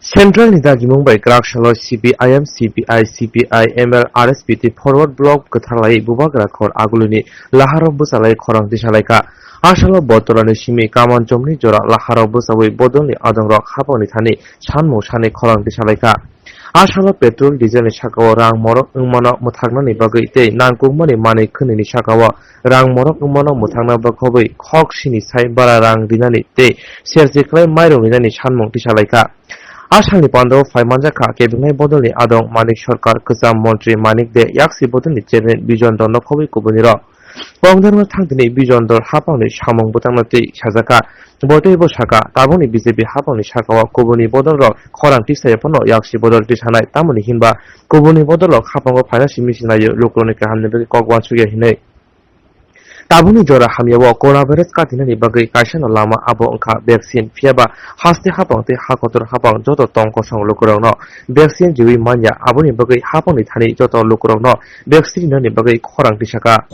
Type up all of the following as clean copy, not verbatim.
Central Nida Mumbai Krakshalo CPIM CPI CPI ML RSPT Forward Block Kathalai Bubagrakhor Aguluni Laharo Busalai Khorang Disalaika Ashalo Botorani Shimi Kaman Jomni Jora Laharo Busawi Bodoni Adongrok Haponi Thani Chanmo Shani Khorang Disalaika Ashalo Petrol Diesel Shakawa Rang Morok Umano Muthagnani Bagite Nangkumani Mani Kunini Shakawa Rang Morok Umano Mutagna Bakobi Khok Shini Sai Bara Rang Dinani Te Serziklai Mairo Dinani Chanmo Disalaika Ashalni Pando Faimanjaka Kebinai Bodoli Adong Manik Sarkar Kazam Montri Manik de Yaksi Bodoni Chairman Bijon Dono Kobi Kubuniro Bongdar Tangni Bijon Dor Haponi Shamong Butamati Shazaka Bote Boshaka Taboni BJP Haponi Shakawa Kubuni Bodoro Koran Tisa Pono Yaksi Bodol Tishanai Tamoni Himba Kubuni Bodolo Hapongo Panashi Mishinayo Lukronika Hanebe Kogwan Suya Hine Tabuni Jora Hamiawa Coronavirus Katinani Bagay Kaishano Lama Abo Unka Vaccine Fiaba Haste Hapong Te Hakotor Hapong Joto Tonko Song Lukrono Vaccine Jiwi Manya Abuni Bagay Haponi Thani Joto Lukrono Vaccine Nani Bagay Korang Tishaka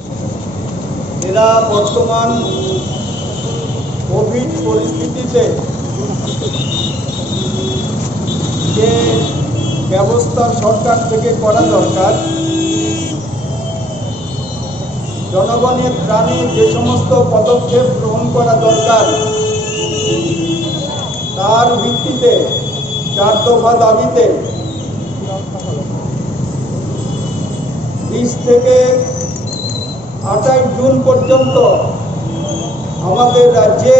এরা বর্তমান Covid পরিস্থিতিতে যে ব্যবস্থা সরকার থেকে করা দরকার জনগণের প্রাণে যে সমস্ত পদক্ষেপ গ্রহণ করা দরকার তার ভিত্তিতে 4 দফা দাবিতে 20 থেকে 28 জুন পর্যন্ত আমাদের রাজ্যে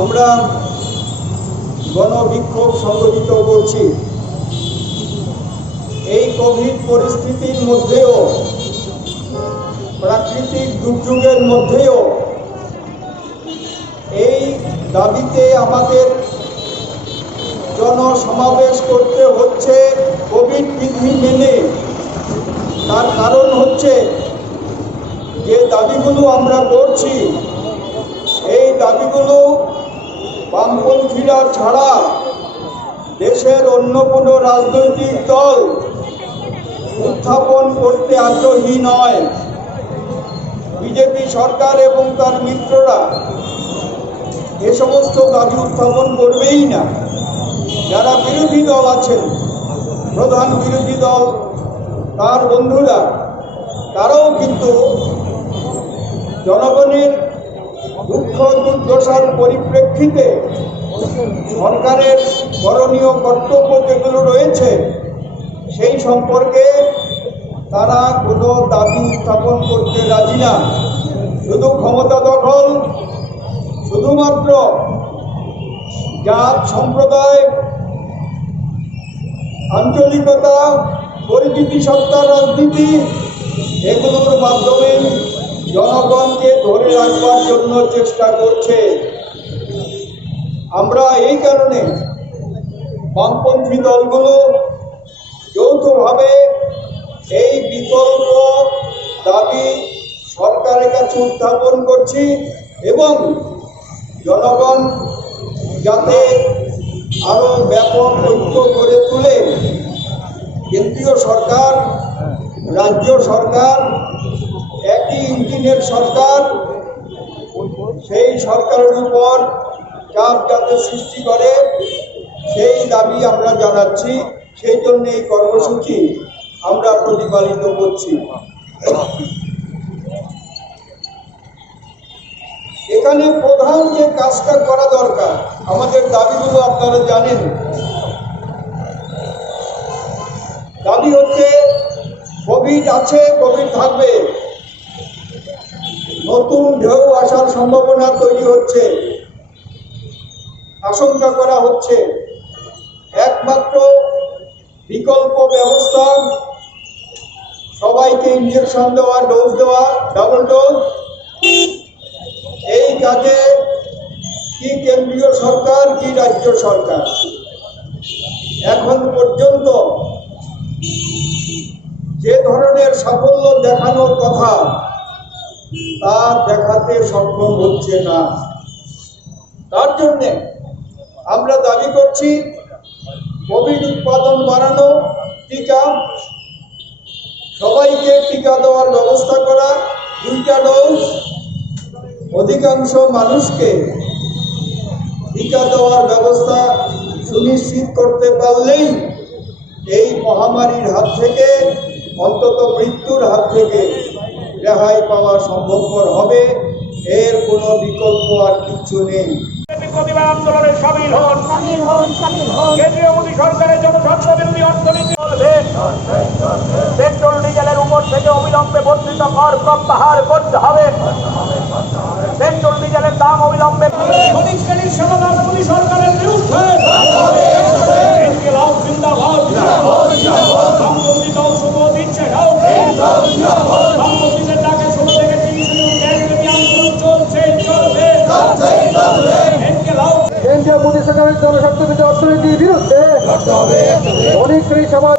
আমরা গণবিক্ষোভ সংগঠিত করছি। এই কোভিড পরিস্থিতির মধ্যেও প্রাকৃতিক দুর্যোগের মধ্যেও এই দাবিতে আমাদের জনসমাবেশ করতে হচ্ছে কোভিড বিধি মেনে। তার কারণ হচ্ছে যে দাবিগুলো আমরা করছি এই দাবিগুলো বামপন্থীরা ছাড়া দেশের অন্য কোনো রাজনৈতিক দল উত্থাপন করতে আগ্রহী নয়। বিজেপি সরকার এবং তার মিত্ররা এ সমস্ত দাবি উত্থাপন করবেই না। যারা বিরোধী দল আছেন, প্রধান বিরোধী দল তার বন্ধুরা, তারাও কিন্তু জনগণের দুঃখ দুর্দশার পরিপ্রেক্ষিতে সরকারের করণীয় কর্তব্য যেগুলো রয়েছে সেই সম্পর্কে তারা কোনো দাবি উত্থাপন করতে রাজি না। শুধু ক্ষমতা দখল, শুধুমাত্র জাত সম্প্রদায়, আঞ্চলিকতা, পরিচিতি সত্তার রাজনীতি, এগুলোর মাধ্যমে জনগণকে ধরে রাখবার জন্য চেষ্টা করছে। আমরা এই কারণে বামপন্থী দলগুলো যৌথভাবে এই বিকল্প দাবি সরকারের কাছে উত্থাপন করছি এবং জনগণ যাতে আরো ব্যাপক ঐক্য করে তুলে কেন্দ্রীয় সরকার, রাজ্য সরকার, একই ইঞ্জিনের সরকার, সেই সরকারের উপর চাপ যাতে সৃষ্টি করে সেই দাবি আমরা জানাচ্ছি। সেই জন্য এই কর্মসূচি আমরা প্রতিপালিত করছি। এখানে প্রধান যে কাজটা করা দরকার, আমাদের দাবিগুলো আপনারা জানেন। দাবি হচ্ছে কোভিড আছে, কোভিড থাকবে, নতুন ঢেউ আসার সম্ভাবনা তৈরি হচ্ছে, আশঙ্কা করা হচ্ছে। একমাত্র বিকল্প ব্যবস্থা সবাইকে ইনজেকশন দেওয়া, ডোজ দেওয়া, ডাবল ডোজ। এই কাজে কি কেন্দ্রীয় সরকার কি রাজ্য সরকার এখন পর্যন্ত যে ধরনের সাফল্য দেখানোর কথা তা দেখাতে সক্ষম হচ্ছে না। তার জন্যে আমরা দাবি করছি কোভিড উৎপাদন বাড়ানো, টিকা, সবাইকে টিকা দেওয়ার ব্যবস্থা করা, 2টা ডোজ, অধিকাংশ মানুষকে টিকা দেওয়ার ব্যবস্থা সুনিশ্চিত করতে পারলেই এই মহামারীর হাত থেকে, অন্তত মৃত্যুর হাত থেকে রেহাই পাওয়া সম্ভবপর হবে। এর কোনো বিকল্প আর কিচ্ছু নেই। প্রতিবাদ আন্দোলনের সামিল হন, কেন্দ্রীয় মোদী সরকারের জনস্বার্থ বিরোধী অর্থনীতি চলবে। পেট্রোল ডিজেলের উপর থেকে অবিলম্বে বর্ধিত কর প্রত্যাহার করতে হবে। পেট্রোল ডিজেলের দাম অবিলম্বে শ্রমিক শ্রেণীর সমাধান মোদী সরকারের বিরুদ্ধে ইনকিলাব জিন্দাবাদ, বামপন্থী দল সমূহ দিচ্ছে বামপন্থীদের ডাকে 16 থেকে 30 দেশব্যাপী আন্দোলন চলবে। কেন্দ্রীয় মোদী সরকারের জনস্বার্থ বিরোধী অর্থনীতির বিরুদ্ধে অনেক শ্রেণী সমাজ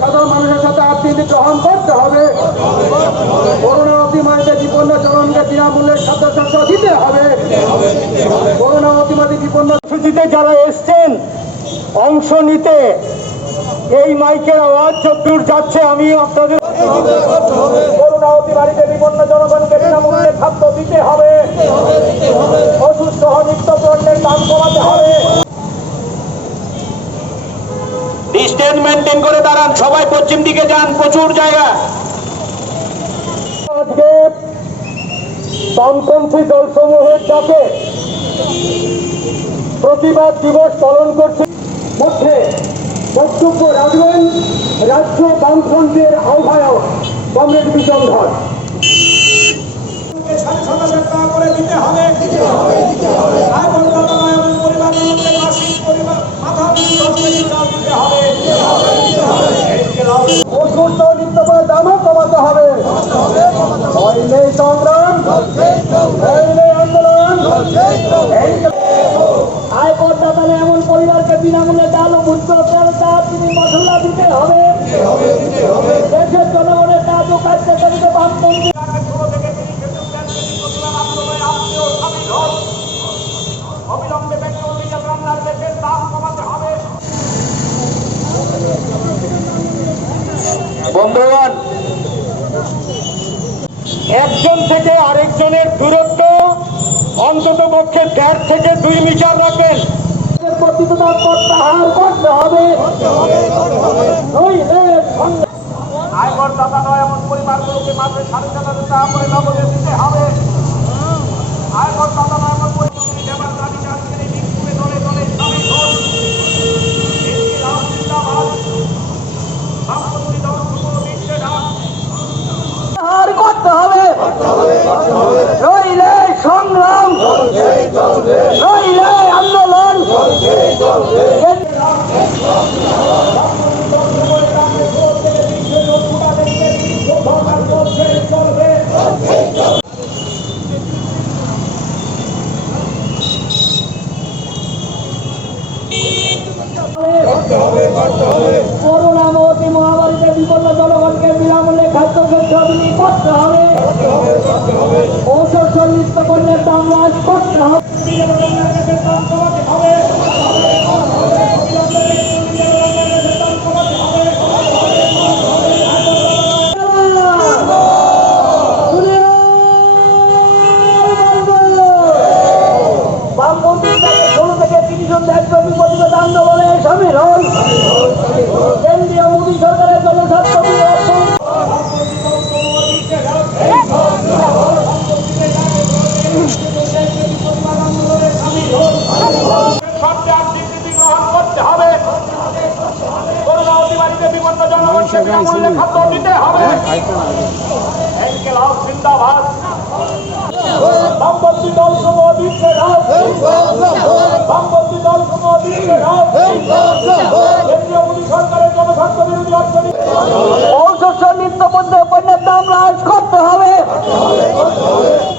সাধারণ মানুষের সাথে আর্থিক গ্রহণ করতে হবে। করোনা অতিমারিতে বিপন্ন জনগণকে বিনামূল্যে খাদ্যশস্য দিতে হবে। করোনা অতিমারি বিপন্ন সূচিতে যারা এসছেন অংশ নিতে, এই মাইকের আওয়াজ যতদূর যাচ্ছে আমি আপনাদের করোনা অতিমারিতে বিপন্ন জনগণকে বিনামূল্যে খাদ্য দিতে হবে। ওষুধ সহ নিত্য পণ্যের দাম কমাতে হবে। ডিস্টেন্স মেনটেন করে দাঁড়ান, সবাই পশ্চিম দিকে যান, প্রচুর জায়গা। আজকে বামপন্থী দলসমূহের ডাকে প্রতিবাদ দিবস পালন করছে মধ্যে বক্তব্য রাখবেন রাজ্য বামফ্রন্টের আহ্বায়ক কমরেড বিজন ধর। 60,000 টাকা করে দিতে হবে। আয় বন্টন নয় এবং পরিবারের মধ্যে মাসিক পরিবার মাথা পিছু 10 কেজি চাল দিতে হবে। ওষুধ তো নিত্য করে দামও কমাতে হবে। নইলে সংগ্রাম, নইলে আন্দোলন। আয় করদাতারা এমন পরিবারকে বিনামূল্যে চাল ও মুদ্র তেল চাল চিনি মশলা দিতে হবে। দেশের জনগণের কাজ ও কার্যকারিতা বামপন্থী অবিলম্বে পেট্রোল ডিজেল রান্নার দেশের দাম কমাতে হবে। বন্ধুগণ, একজন থেকে আরেকজনের দূরত্ব অন্তত পক্ষে 1.5 থেকে 2 মিটার রাখবেন। প্রত্যাহার করতে হবে। আয় করদাতা নয় এমন পরিবারগুলোকে মাসে 7,500 টাকা করে নগদে দিতে হবে। আয় করদাতা নয় এমন পরিবারগুলি দেবার দাবি আজকের এই বিক্ষোভে দলে দলে সামিল হন। ইনকিলাব জিন্দাবাদ, বামপন্থী দল সমূহ দিচ্ছে ডাক। প্রত্যাহার করতে হবে। নইলে সংগ্রাম, নইলে আন্দোলন। করোনা মহামারীতে বিপন্ন জনগণকে বিনামূল্যে খাদ্যশস্য বিলি করতে হবে। ঔষধ নিত্য পণ্যের দাম হ্রাস করতে হবে। বামপন্থী 16 থেকে 30 জন দেশব্যাপী প্রতিবাদ আন্দোলনে সামিল হন। কেন্দ্রীয় মোদী সরকারের জনস্বার্থ বিরোধী গ্রহণ করতে হবে। করোনা অতিমারিতে বিপন্ন জনগণকে বিনামূল্যে খাদ্য দিতে হবে। ইনকিলাব জিন্দাবাদ, বামপন্থী দল সমূহ দিচ্ছে ডাক। বামপন্থী দল সমূহ দিচ্ছে ডাক। কেন্দ্রীয় মোদী সরকারের জনস্বার্থ বিরোধী অর্থনীতি ঔষধ নিত্য পণ্যের দাম